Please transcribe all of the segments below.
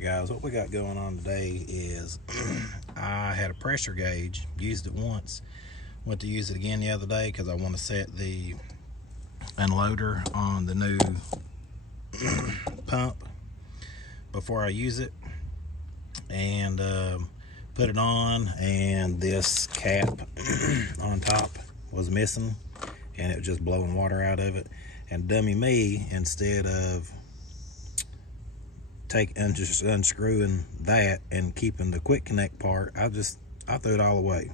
Alright guys, what we got going on today is I had a pressure gauge, used it once, went to use it again the other day because I want to set the unloader on the new pump before I use it, and put it on, and this cap on top was missing and it was just blowing water out of it. And dummy me, instead of just unscrewing that and keeping the quick connect part, I threw it all away.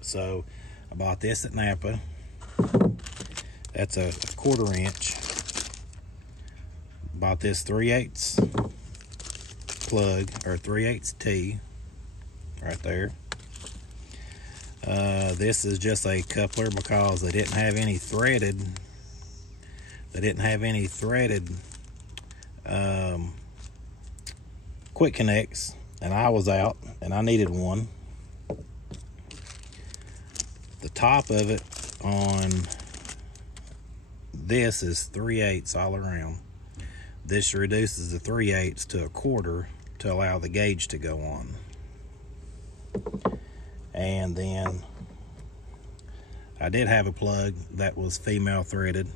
So I bought this at Napa. That's a 1/4 inch. Bought this 3/8 plug, or 3/8 T right there. This is just a coupler because they didn't have any threaded quick connects, and I was out and I needed one. The top of it on this is 3/8 all around. This reduces the 3/8 to 1/4 to allow the gauge to go on. And then I did have a plug that was female threaded,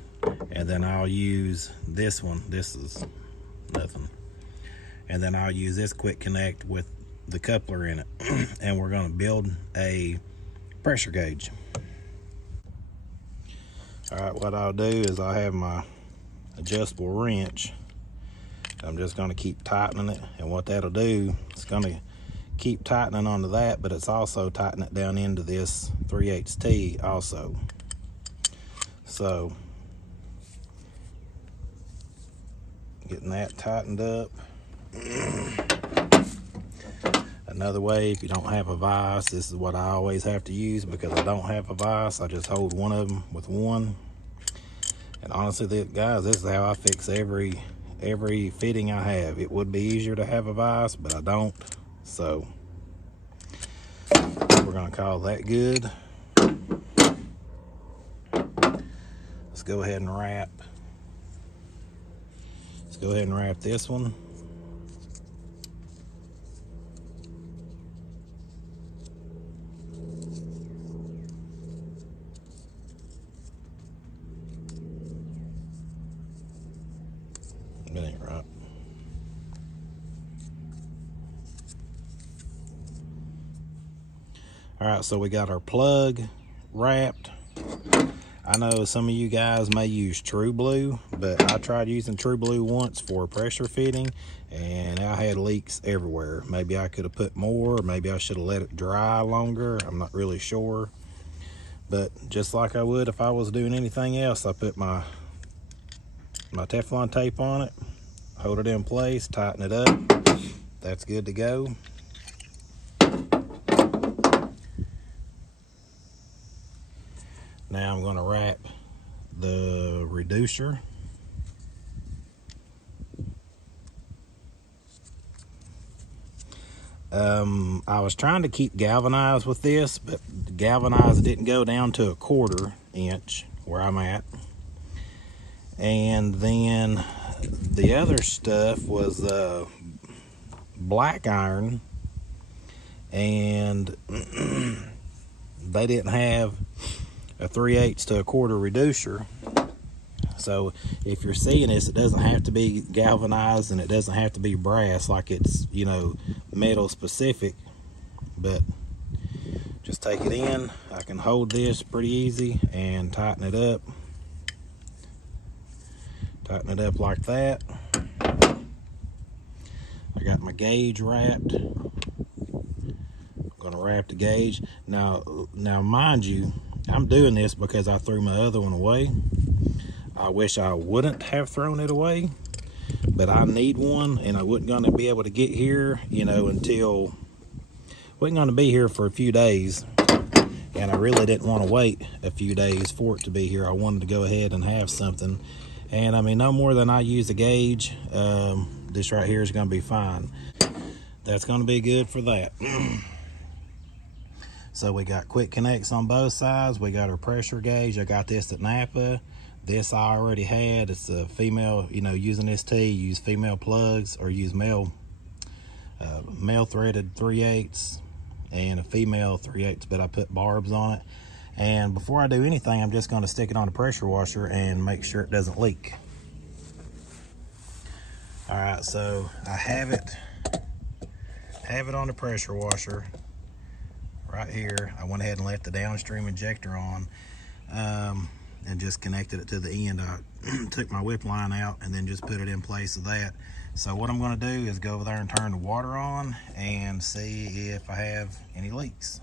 and then I'll use this one. This is nothing. And then I'll use this quick connect with the coupler in it. And we're going to build a pressure gauge. All right, what I'll do is I have my adjustable wrench. I'm just going to keep tightening it, and what that'll do, it's going to keep tightening onto that, but it's also tightening it down into this 3/8 T also. So getting that tightened up. Another way, if you don't have a vise, this is what I always have to use because I don't have a vise. I just hold one of them with one. And honestly, guys, this is how I fix every fitting I have. It would be easier to have a vise, but I don't. So we're gonna call that good. Let's go ahead and wrap. Let's go ahead and wrap this one. That ain't right. All right, so we got our plug wrapped. I know some of you guys may use True Blue, but I tried using True Blue once for pressure fitting, and I had leaks everywhere. Maybe I could have put more, or maybe I should have let it dry longer. I'm not really sure. But just like I would if I was doing anything else, I put my Teflon tape on it, hold it in place, tighten it up. That's good to go. Now I'm going to wrap the reducer. I was trying to keep galvanized with this, but galvanized didn't go down to 1/4 inch where I'm at. And then the other stuff was black iron, and they didn't have a 3/8 to 1/4 reducer. So if you're seeing this, it doesn't have to be galvanized, and it doesn't have to be brass like it's, you know, metal specific. But just take it in. I can hold this pretty easy and tighten it up. Tighten it up like that. I got my gauge wrapped. I'm gonna wrap the gauge. Now mind you, I'm doing this because I threw my other one away. I wish I wouldn't have thrown it away, but I need one, and I wasn't gonna be able to get here, you know, until, wasn't gonna be here for a few days. And I really didn't want to wait a few days for it to be here. I wanted to go ahead and have something. And I mean, no more than I use a gauge. This right here is going to be fine. That's going to be good for that. So we got quick connects on both sides. We got our pressure gauge. I got this at Napa. This I already had. It's a female, you know, using this T, use female plugs or use male male threaded 3/8 and a female 3/8, but I put barbs on it. And before I do anything, I'm just going to stick it on a pressure washer and make sure it doesn't leak. All right, so I have it on the pressure washer right here. I went ahead and left the downstream injector on and just connected it to the end. I took my whip line out and then just put it in place of that. So what I'm going to do is go over there and turn the water on and see if I have any leaks.